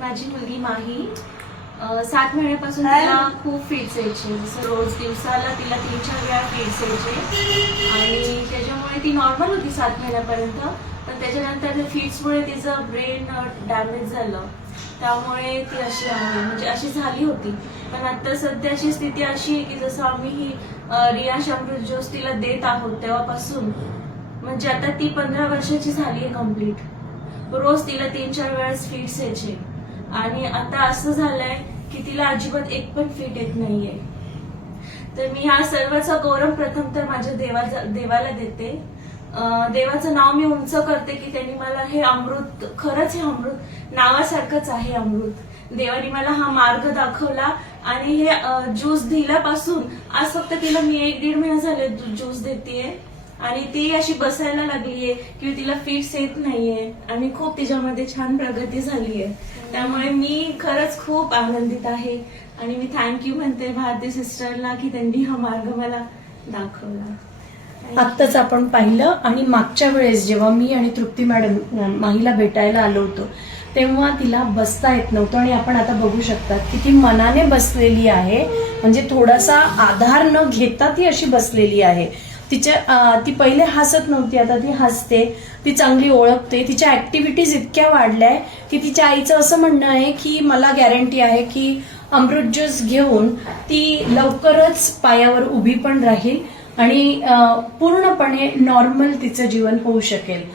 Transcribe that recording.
माझी मुलगी माही 7 महिन्यापासून तिला खूप फिट्स यायचे. जसं रोज दिवसाला तिला 3-4 वेळा फिट्स यायचे आणि त्याच्यामुळे ती नॉर्मल होती 7 महिन्यापर्यंत. पण त्याच्यानंतर फिट्समुळे तिचं ब्रेन डॅमेज झालं, त्यामुळे ती अशी आहे, म्हणजे अशी झाली होती. पण आता सध्याची स्थिती अशी आहे की जसं आम्ही ही रियाश अमृत ज्यूस तिला देत आहोत तेव्हापासून, म्हणजे आता ती 15 वर्षाची झाली आहे कम्प्लीट. रोज तिला 3-4 वेळेस फिट्स यायचे आणि आता असं झालंय की तिला अजिबात एक पण फिट येत नाहीये. तर मी ह्या सर्वाचा गौरव प्रथम तर माझ्या देवाला देते. देवाचं नाव मी उंच करते की त्यांनी मला हे अमृत, खरंच हे अमृत नावासारखंच आहे अमृत. देवानी मला हा मार्ग दाखवला आणि हे ज्यूस दिल्यापासून आज फक्त तिला मी 1-1.5 महिना झाले ज्यूस देतेय आणि ती अशी बसायला लागलीये की तिला फिट्स येत नाहीये आणि खूप तिच्यामध्ये छान प्रगती झालीये. त्यामुळे मी खरंच खूप आनंदित आहे आणि मी थँक्यू म्हणते भारती सिस्टरला की त्यांनी हा मार्ग मला दाखवला. आत्ताच आपण पाहिलं आणि मागच्या वेळेस जेव्हा मी आणि तृप्ती मॅडम माहीला भेटायला आलो होतो तेव्हा तिला बसता येत नव्हतं आणि आपण आता बघू शकतात की ती मनाने बसलेली आहे, म्हणजे थोडासा आधार न घेता ती अशी बसलेली आहे. ती पहिले हसत नव्हती, आता ती हसते, ती चांगली ओळखते, तिच्या ऍक्टिव्हिटीज इतक्या वाढल्याय की तिच्या आईचं असं म्हणणं आहे की मला गॅरंटी आहे की अमृत ज्यूस घेऊन ती लवकरच पायावर उभी पण राहील आणि पूर्णपणे नॉर्मल तिचं जीवन होऊ शकेल.